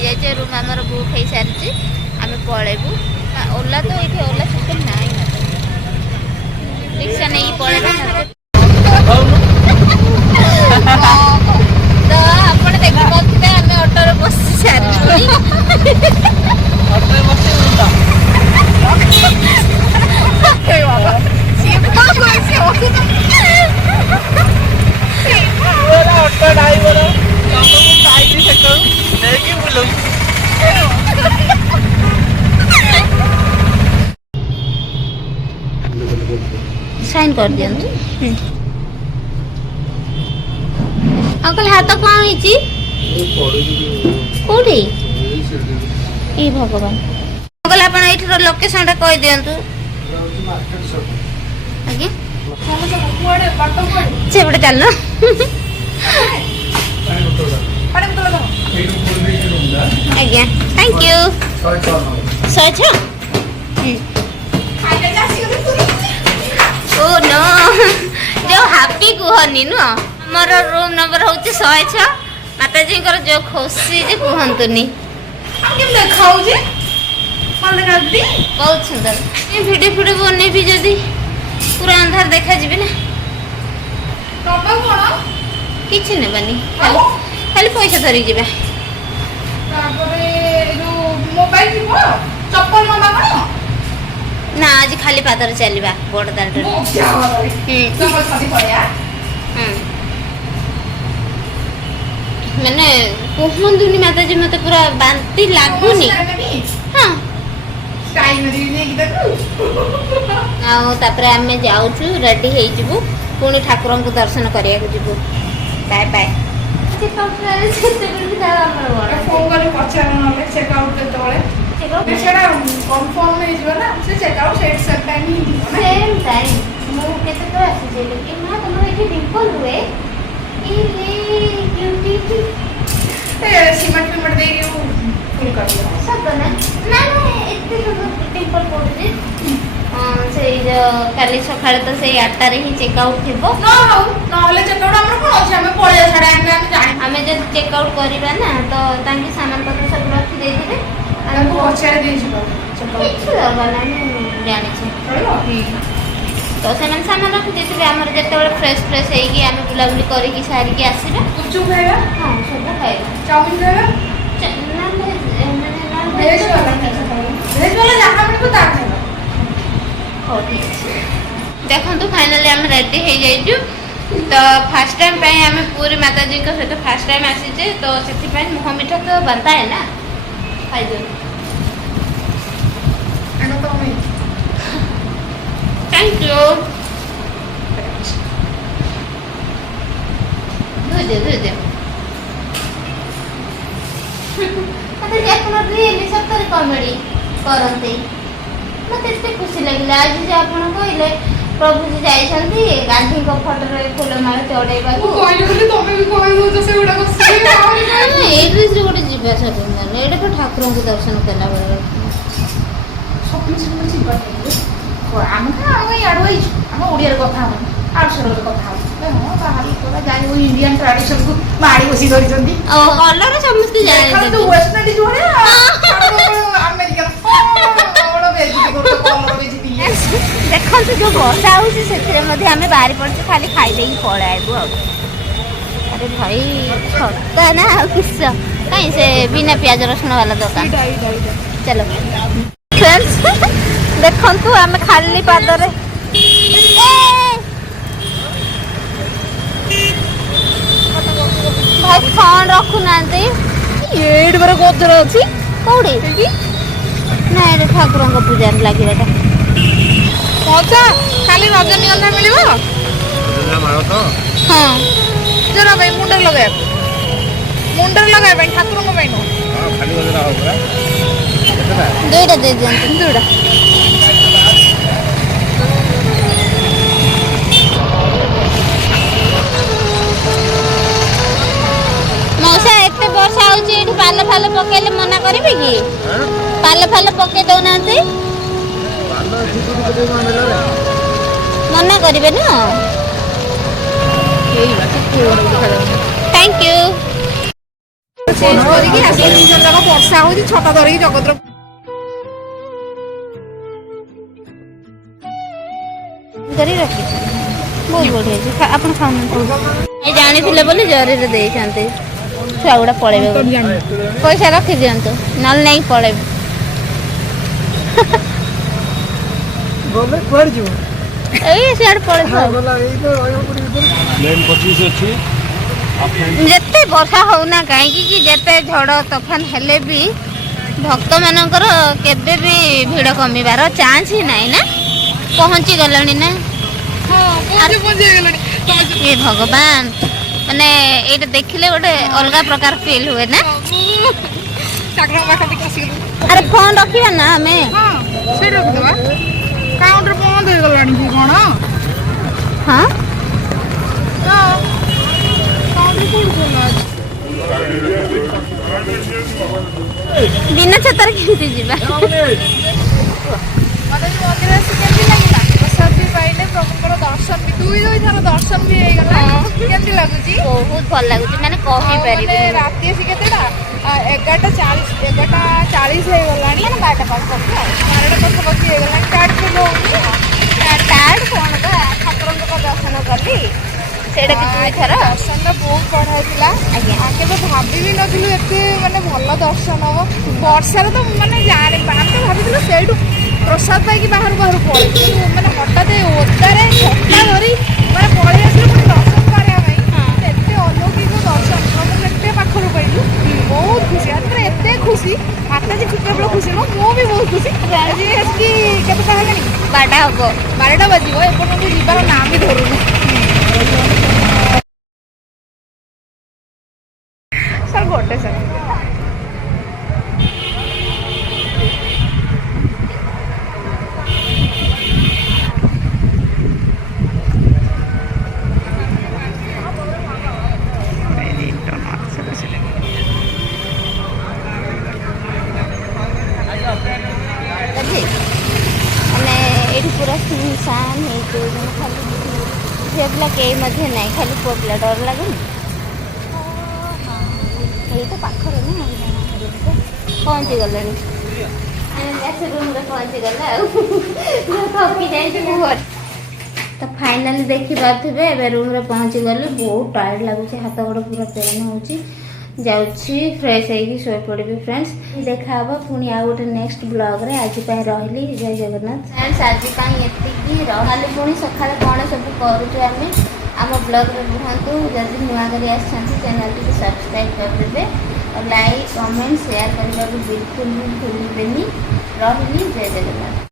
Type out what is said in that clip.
नहीं जाइए रूम आमर बुक हो सारी आम पलैबू ओला तो ये ओला सिस्टम ना रिक्शा नहीं पलैबा तो आप देखी पारे आम अटोरे बसी सारी साइन कर दियंतु अंकल हाथ कौन होइची कोठी ए भगवान अंकल आपण एठर लोकेशन टा कहि दियंतु आगे चेपड़े चल ना आज्ञा थैंक यू सच ओ नो जो हैप्पी कहनी नु हमर रूम नंबर होची 106 माताजी कर जो खुशी जे कहंतुनी हम केम देखाउ जे मन करदी बहुत सुंदर ये वीडियो बने भी जदी पूरा अंधार देखा जिबे ना बाबा कोन किछ ने बनी खाली पैसा धरी जिबे तापरे जो मोबाइल जीवो चप्पल मामा कोन ना आज खाली पादर चलवा बड़ दांडर चप्पल खाली पड़या मैंने कहंदुनी माताजी मते पूरा बांती लागुनी हां टाइम रे ने गिदा आ तापरे हमें जाउछु रेडी हे जिवु पुणी ठाकुरन को दर्शन करिया को जिवु बाय बाय चेकआउट रे सेते भी दा हमर बड़ फोन करे पछा न चेकआउट के तोळे सेटा कंफर्म नहीं जीव ना से चेकआउट सेट टाइम ही जीव ना सेम टाइम मो केते तो आसी जे कि मां तमरो एठी डिंपल हुए ई रे ब्यूटी ए सीमेंट में मत दे के फुल कर दिया सब ना ना इतने डिंपल पड़ जे से काली सकाळे तो से 8टा रे ही चेकआउट थिबो न हो न होले चेकआउट हमर कोन अछि हमें पळे छडा हम जानि हमें जे चेकआउट करबा ना तो तांकी सामान पत्र सब रखी दे दिबे हमको पहुंचा दे जिबो चेकआउट किछ दरबाना हम जानि छै तो से मन सामान रखी दे दिबे हमर जते बेले फ्रेश फ्रेश हेई कि हम बुला बुली करी कि सारी के आसीबे गुपचुप खाइबा हां सब खाइबा चाउमीन खाइबा ना भेज वाला जहां हमको ता खाइबा हो ठीक देखो तो फाइनली हम रेडी हे जाइजु तो फर्स्ट टाइम पे हम पूरी माताजी को सहित फर्स्ट टाइम आसी जे तो सेति पे मुह मिठा तो बनता है ना खाइ दो एनो तो मैं थैंक यू दे अरे देखो रियली सब तो कॉमेडी करते मत एते खुशी लागला आज जे आपण कहले प्रभु जी जाइछंती गांधी को फोटो रे फूल माला चढ़ेबा को कहले बोली तमे भी कहबो जे से उडा को ए ड्रेस रे गोटे जीवा सब माने एडे को ठाकुर को दर्शन करला बरे सब सब जीवा को हम याडवई हम ओडिया रे कथा हम आर्शर रे कथा हम हां बाहरी को जाई वो इंडियन ट्रेडिशन को मारी बसी धरिछंती कलर समस्त जाने तो वेस्ट इंडीज होरे अमेरिका देखो जो बसा होसी सेथरे मध्ये हमें बाहरी पड़छ खाली खाई देई पळाइबो आ अरे भाई छोटा ना किस्सा कहीं से बिना प्याज रसुन वाला दुकान चलो फ्रेंड्स देखो तू हमें खाली पादरे भाई फोन रखु नांते एड बरे गोदर अछि कोडी ना ए ठाकुर को पूजा लागि बेटा पहुंचा खाली रजनीगंधा मिलिबो रजनीगंधा मारो तो हां जरा भाई मुंडर लगाए भाई ठाकुर को भाई नो हां खाली गजरा हो पूरा दुईटा दे दियंतु दुईटा मौसा एते वर्षा होची एठी पाल फाल पकेले मना करबे की पाल फाल पके दो नाते पाल झिटू मना करबे ना एई बात थैंक यू ଚେଞ୍ଜ କରିକି ଆସିଲେ 2 ଜଣ ଯାକ ବର୍ଷା ହଉଛି ଛତା ଧରିକି ଜଗତର କରି ରଖିଛି ବହୁତ ବଢିଆ ହେଇଛି ଆପଣ ଖାଉନାହାନ୍ତି ଜାଣିଥିଲେ ବୋଲି ଜରିରେ ଦେଇଛନ୍ତି ଛୁଆ ଗୁଡା ପଳେଇବେ ପଇସା ରଖିଦିଅନ୍ତୁ ନହେଲେ ନେଇକି ପଳେଇବେ ଏଇ ସିଆଡେ ପଳେଇବ ଯେତେ ବର୍ଷା ହଉନା କାହିଁକି କି ଯେତେ ଝଡ଼ ତୋଫାନ ହେଲେ ବି ଭକ୍ତ ମାନଙ୍କର କେବେ ବି ଭିଡ଼ କମିବାର ଚାନ୍ସ ହିଁ ନାହିଁ ନା ପହଞ୍ଚି ଗଲାଣି ନା ଏ ଭଗବାନ ମାନେ ଏଇଟା ଦେଖିଲେ ଗୋଟେ ଅଲଗା ପ୍ରକାର ଫିଲ୍ ହୁଏ ନା ଆରେ ଫୋନ ରଖିବା ନା ଆମେ ସେଇଟା ରଖିଦବା କାଉଣ୍ଟର ବନ୍ଦ ହେଇଗଲାଣି କି କଣ ହଁ ବିନା ଛତାରେ କେମିତି ଯିବା ମତେ ମନ୍ଦିର ଆସି କେମିତି ଲାଗିଲା ପ୍ରସାଦ ବି ପାଇଲେ ପ୍ରଭୁଙ୍କର ଦର୍ଶନ ବି 2 ଥର ଦର୍ଶନ ବି ହେଇଗଲା କେମିତି ଲାଗୁଛି ବହୁତ ଭଲ ଲାଗୁଛି ମାନେ କହିପାରିବି ରାତି ଆସି କେତେଟା 11:40 ହେଇଗଲାଣି ମାନେ 12ଟା ପାଖାପାଖି ଆଉ 12ଟା ପାଖାପାଖି ହେଇଗଲାଣି ଟାଇଟ୍ ଫିଲ୍ ହଉନି ଟାୟାର୍ଡ କଣ ବା ଠାକୁରଙ୍କ ଦର୍ଶନ କଲି ସେଇଟା ବି 2 ଥର ଦର୍ଶନଟା ବହୁତ ବଢ଼ିଆ ଥିଲା ଆଜ୍ଞା କେବେ ଭାବି ବି ନଥିଲୁ ଏତେ ମାନେ ଭଲ ଦର୍ଶନ ହବ ବର୍ଷାରେ ତ ମାନେ ଆମେ ତ ଭାବିଥିଲୁ ସେଇଠୁ ପ୍ରସାଦ ପାଇକି ବାହାରୁ ପଳେଇବୁ ମାନେ ହଠାତ୍ ଓଦାରେ ଛତା ଧରି ମାନେ ପଳେଇ ଆସିଲୁ ପୁଣି ଦର୍ଶନ କରିବା ପାଇଁ ଏତେ ଅଲୌକିକ ଦର୍ଶନ ପ୍ରଭୁଙ୍କୁ ଏତେ ପାଖରୁ ପାଇଲୁ ବହୁତ ଖୁସି ମାନେ ଏତେ ଖୁସି ମାତାଜୀ କେବଳ ଖୁସି ନୁହଁ ମୁଁ ବି ବହୁତ ଖୁସି ଆଜି ଆସିକି କେତେଟା ହେଲାଣି 12ଟା ହବ 12ଟା ବାଜିବ ଏପର୍ଯ୍ୟନ୍ତ ଯିବାର ନାଁ ବି ଧରୁନି ସାର୍ ଗୋଟେ ସେକେଣ୍ଡ ମାନେ ଏଇଠି ପୁରା ସୁନସାନ ହେଇଛି ଖାଲି ଝିଅ ପିଲା କେହି ମଧ୍ୟ ନାହିଁ ଖାଲି ପୁଅ ପିଲା ଡର ଲାଗୁନି ଏଇ ତ ପାଖରେ ନା ପହଞ୍ଚି ଗଲେଣି ରୁମ୍ରେ ପହଞ୍ଚିଗଲେ ଆଉ ଥକି ଯାଇଛି ତ ଫାଇନାଲି ଦେଖିପାରୁଥିବେ ଏବେ ରୁମ୍ରେ ପହଞ୍ଚିଗଲି ବହୁତ ଟାୟାର୍ଡ ଲାଗୁଛି ହାତ ଗୋଡ଼ ପୁରା ପେନ୍ ହେଉଛି ଯାଉଛି ଫ୍ରେଶ ହେଇକି ଶୋଇପଡ଼ିବି ଫ୍ରେଣ୍ଡସ୍ ଦେଖାହବ ପୁଣି ଆଉ ଗୋଟେ ନେକ୍ସଟ ବ୍ଲଗ୍ରେ ଆଜି ପାଇଁ ରହିଲି ଜୟ ଜଗନ୍ନାଥ ଫ୍ରେଣ୍ଡସ୍ ଆଜି ପାଇଁ ଏତିକି ରହିଲେ ପୁଣି ସକାଳେ କ'ଣ ସବୁ କରୁଛୁ ଆମେ ଆମ ବ୍ଲଗ୍ରେ ରୁହନ୍ତୁ ଯଦି ନୂଆ କରି ଆସିଛନ୍ତି ଚ୍ୟାନେଲଟିକୁ ସବସ୍କ୍ରାଇବ୍ କରିଦେବେ ଲାଇକ୍ କମେଣ୍ଟ ସେୟାର କରିବାକୁ ବିଲକୁଲ ବି ଭୁଲିବେନି ରହିଲି ଜୟ ଜଗନ୍ନାଥ।